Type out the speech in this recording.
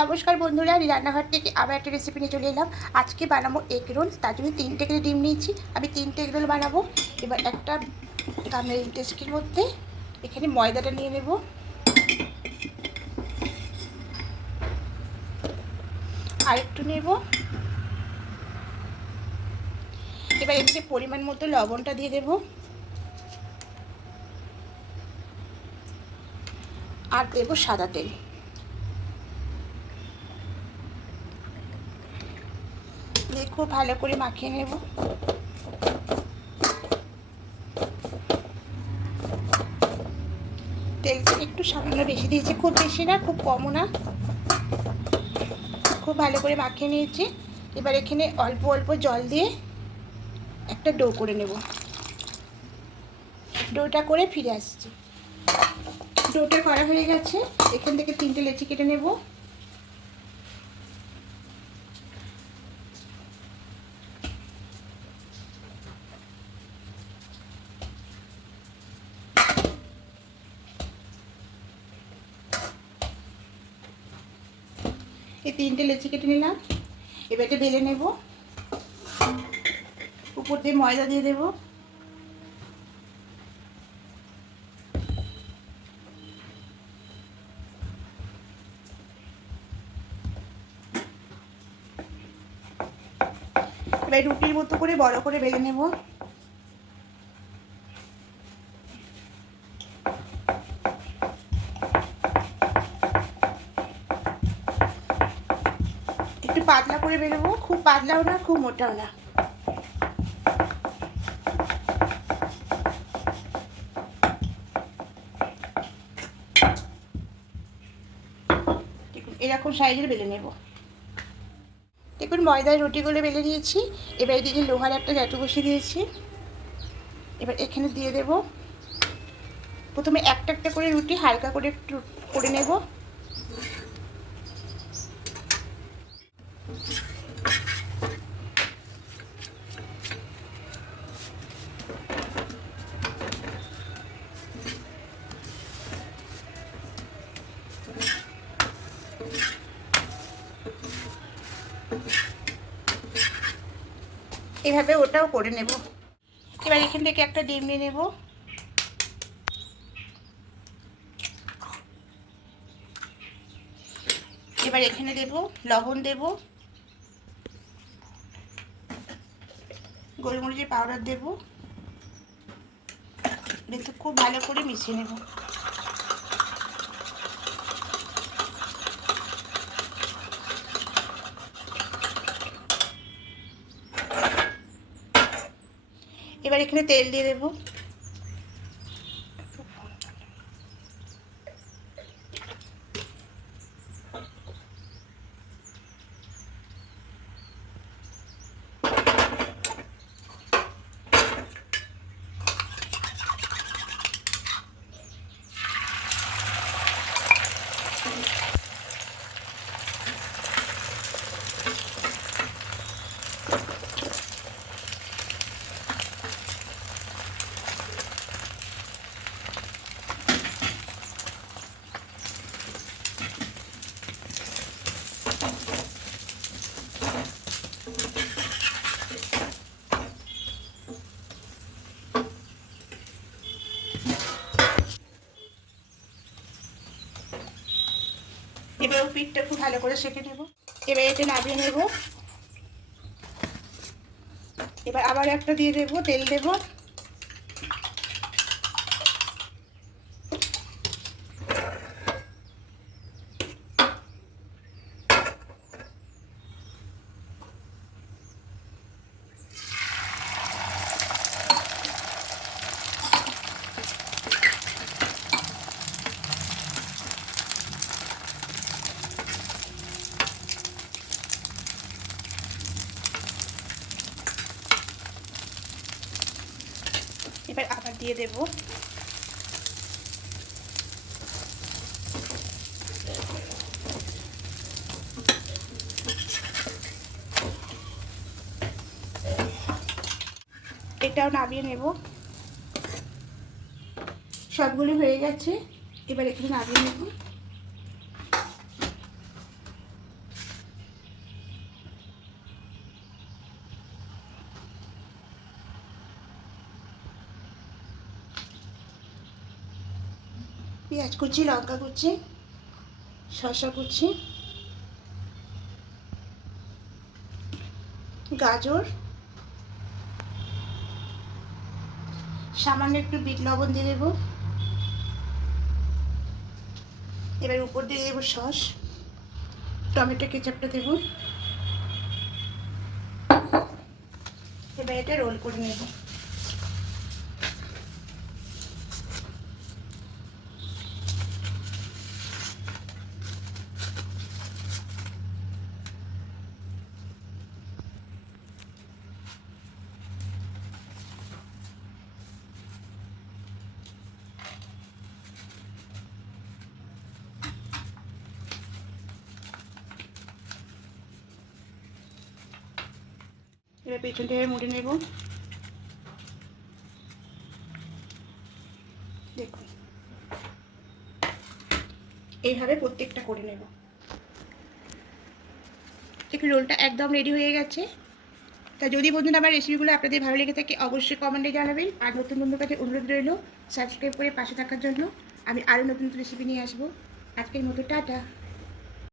নমস্কার বন্ধুরা, আমি রান্নাঘর থেকে আবার একটা রেসিপি নিয়ে চলে এলাম। আজকে বানাবো এগ রোল তার জন্য তিনটে করে ডিম নিয়েছি। আমি তিনটে এগ রোল বানাবো। এবার একটা কামের ডেস্কের মধ্যে এখানে ময়দাটা নিয়ে নেব। আর একটু নেব। এবার এখানে পরিমাণ মতো লবণটা দিয়ে দেব। আর দেবো সাদা তেল। খুব ভালো করে মাখিয়ে নেব। তেলটা একটু সামান্য বেশি দিয়েছি, খুব বেশি না, খুব কমও না। খুব ভালো করে মাখিয়ে নিয়েছি। এবার এখানে অল্প অল্প জল দিয়ে একটা ডো করে নেব। ডোটা করে ফিরে আসছি। ডোটা করা হয়ে গেছে। এখান থেকে তিনটে লেচি কেটে নেব। এই তিনটে লেচি কেটে নিলাম। এবার এটা বেলে নেব। উপর দিয়ে ময়দা দিয়ে দেব। এবার রুটির মতো করে বড় করে বেলে নেব একটু পাতলা করে বেরোবো। খুব পাতলাও না, খুব মোটাও না। এরকম সাইজের বেলে নেব। দেখুন ময়দার রুটিগুলো বেলে নিয়েছি। এবার এদিকে লোহার একটা জ্যাটু বসিয়ে দিয়েছি। এবার এখানে দিয়ে দেব। প্রথমে একটা একটা করে রুটি হালকা করে একটু করে নেব। এভাবে ওটাও করে নেব। এবার এখান থেকে একটা ডিম নিয়ে নেব। এবার এখানে দেব, লবণ দেব। গোলমরিচের পাউডার দেব। কিন্তু খুব ভালো করে মিশিয়ে নেব। এবার এখানে তেল দিয়ে দেবো। এবার একটু ভালো করে সেঁকে নেব। এবার এটা নামিয়ে নেব। এবার আবার একটা দিয়ে দেবো, তেল দেব এবার আবার দিয়ে দেব। এটাও নামিয়ে নেব। সবগুলি হয়ে গেছে এবার এখানে নামিয়ে নেব। পেঁয়াজ কুচি, লঙ্কা কুচি, শসা কুচি, গাজর, সামান্য একটু বিট লবণ দিয়ে দেবো। এবার উপর দিয়ে দেবো সস, টমেটো কেচাপটা দেবো। এবার এটা রোল করে নেব। এবার পেছন থেকে মুড়ে নেব। দেখুন। এইভাবে প্রত্যেকটা করে নেব। দেখুন, রোলটা একদম রেডি হয়ে গেছে। তা যদি বন্ধুরা আমার রেসিপিগুলো আপনাদের ভালো লেগে থাকে, অবশ্যই কমেন্টে জানাবেন। আর নতুন বন্ধুর কাছে অনুরোধ রইল সাবস্ক্রাইব করে পাশে থাকার জন্য। আমি আরও নতুন নতুন রেসিপি নিয়ে আসব। আজকের মতো, টাটা।